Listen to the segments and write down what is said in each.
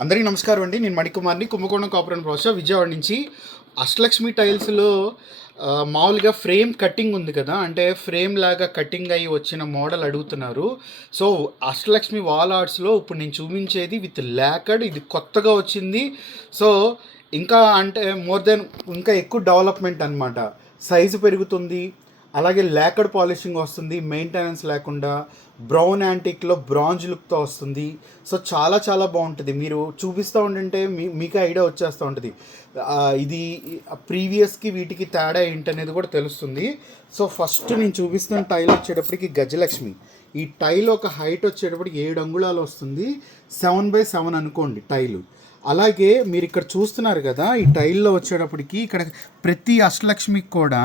అందరికీ నమస్కారం అండి. నేను మణికుమార్ని, కుంభకోణం కాపురం ప్రాసెస్ విజయవాడ నుంచి. అష్టలక్ష్మి టైల్స్లో మామూలుగా ఫ్రేమ్ కటింగ్ ఉంది కదా, అంటే ఫ్రేమ్ లాగా కటింగ్ అయ్యి వచ్చిన మోడల్ అడుగుతున్నారు. సో అష్టలక్ష్మి వాల్ ఆర్ట్స్లో ఇప్పుడు నేను చూపించేది విత్ లాకర్డ్, ఇది కొత్తగా వచ్చింది. సో ఇంకా అంటే మోర్ దెన్ ఇంకా ఎక్కువ డెవలప్మెంట్ అనమాట. సైజు పెరుగుతుంది, అలాగే లాకర్డ్ పాలిషింగ్ వస్తుంది, మెయింటెనెన్స్ లేకుండా బ్రౌన్ యాంటిక్లో బ్రాంజ్ లుక్తో వస్తుంది. సో చాలా చాలా బాగుంటుంది. మీరు చూపిస్తూ ఉంటుంటే మీకు ఐడియా వచ్చేస్తూ ఉంటుంది ఇది ప్రీవియస్కి వీటికి తేడా ఏంటనేది కూడా తెలుస్తుంది. సో ఫస్ట్ నేను చూపిస్తున్న టైల్ వచ్చేటప్పటికి గజలక్ష్మి. ఈ టైల్ ఒక హైట్ వచ్చేటప్పటికి 7 అంగుళాలు వస్తుంది, 7x7 అనుకోండి టైలు. అలాగే మీరు ఇక్కడ చూస్తున్నారు కదా, ఈ టైల్లో వచ్చేటప్పటికి ఇక్కడ ప్రతి అష్టలక్ష్మికి కూడా,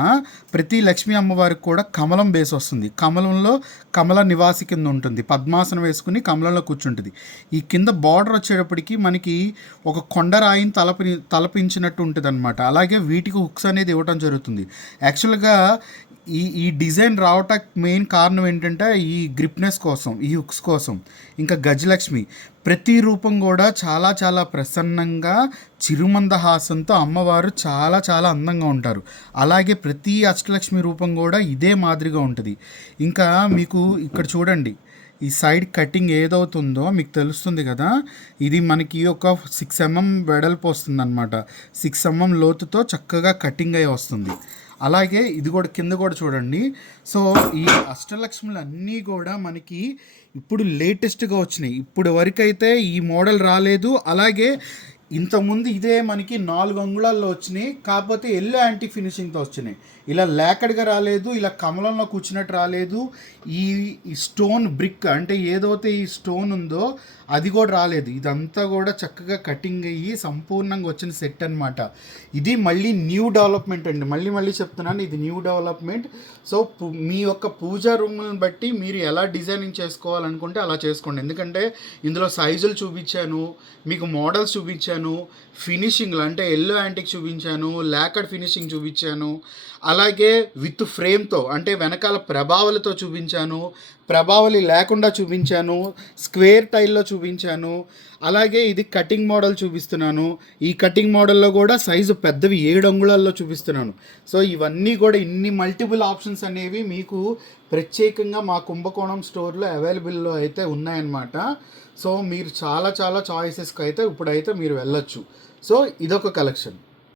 ప్రతి లక్ష్మీ అమ్మవారికి కూడా కమలం బేస్ వస్తుంది. కమలంలో కమల నివాసి కింద ఉంటుంది, పద్మాసనం వేసుకుని కమలంలో కూర్చుంటుంది. ఈ కింద బార్డర్ వచ్చేటప్పటికి మనకి ఒక కొండరాయిని తలపించినట్టు ఉంటుంది అనమాట. అలాగే వీటికి హుక్స్ అనేది ఇవ్వటం జరుగుతుంది. యాక్చువల్గా ఈ డిజైన్ రావటానికి మెయిన్ కారణం ఏంటంటే ఈ గ్రిప్నెస్ కోసం, ఈ హుక్స్ కోసం. ఇంకా గజలక్ష్మి ప్రతి రూపం కూడా చాలా చాలా ప్రసన్నంగా చిరుమందహాసంతో అమ్మవారు చాలా చాలా అందంగా ఉంటారు. అలాగే ప్రతి అష్టలక్ష్మి రూపం కూడా ఇదే మాదిరిగా ఉంటుంది. ఇంకా మీకు ఇక్కడ చూడండి, ఈ సైడ్ కటింగ్ ఏదవుతుందో మీకు తెలుస్తుంది కదా, ఇది మనకి ఒక 6 mm వెడల్పు వస్తుంది అనమాట. 6 mm లోతుతో చక్కగా కటింగ్ అయి వస్తుంది. అలాగే ఇది కూడా కింద కూడా చూడండి. సో ఈ అష్టలక్ష్ములు అన్నీ కూడా మనకి ఇప్పుడు లేటెస్ట్గా వచ్చినాయి. ఇప్పుడు వరకైతే ఈ మోడల్ రాలేదు. అలాగే ఇంతకుముందు ఇదే మనకి 4 అంగుళాల్లో వచ్చినాయి, కాకపోతే ఎల్లో యాంటీ ఫినిషింగ్తో వచ్చినాయి. ఇలా లేకడ్గా రాలేదు, ఇలా కమలంలో కూర్చున్నట్టు రాలేదు. ఈ స్టోన్ బ్రిక్ అంటే ఏదైతే ఈ స్టోన్ ఉందో అది కూడా రాలేదు. ఇదంతా కూడా చక్కగా కటింగ్ అయ్యి సంపూర్ణంగా వచ్చిన సెట్ అనమాట. ఇది మళ్ళీ న్యూ డెవలప్మెంట్ అండి. మళ్ళీ చెప్తున్నాను, ఇది న్యూ డెవలప్మెంట్. సో మీ యొక్క పూజా రూమ్లను బట్టి మీరు ఎలా డిజైనింగ్ చేసుకోవాలనుకుంటే అలా చేసుకోండి. ఎందుకంటే ఇందులో సైజులు చూపించాను, మీకు మోడల్స్ చూపించాను, ఫినిషింగ్లు అంటే ఎల్లో యాంటిక్ చూపించాను, లాకర్డ్ ఫినిషింగ్ చూపించాను, అలాగే విత్ ఫ్రేమ్తో అంటే వెనకాల ప్రభావలతో చూపించాను, ప్రభావలి లేకుండా చూపించాను, స్క్వేర్ టైల్లో చూపించాను. అలాగే ఇది కటింగ్ మోడల్ చూపిస్తున్నాను. ఈ కటింగ్ మోడల్లో కూడా సైజు పెద్దవి 7 అంగుళాల్లో చూపిస్తున్నాను. సో ఇవన్నీ కూడా ఇన్ని మల్టిపుల్ ఆప్షన్స్ అనేవి మీకు ప్రత్యేకంగా మా కుంభకోణం స్టోర్లో అవైలబుల్లో అయితే ఉన్నాయన్నమాట. సో మీరు చాలా చాలా చాయిసెస్కి అయితే ఇప్పుడైతే మీరు వెళ్ళొచ్చు. సో ఇదొక కలెక్షన్.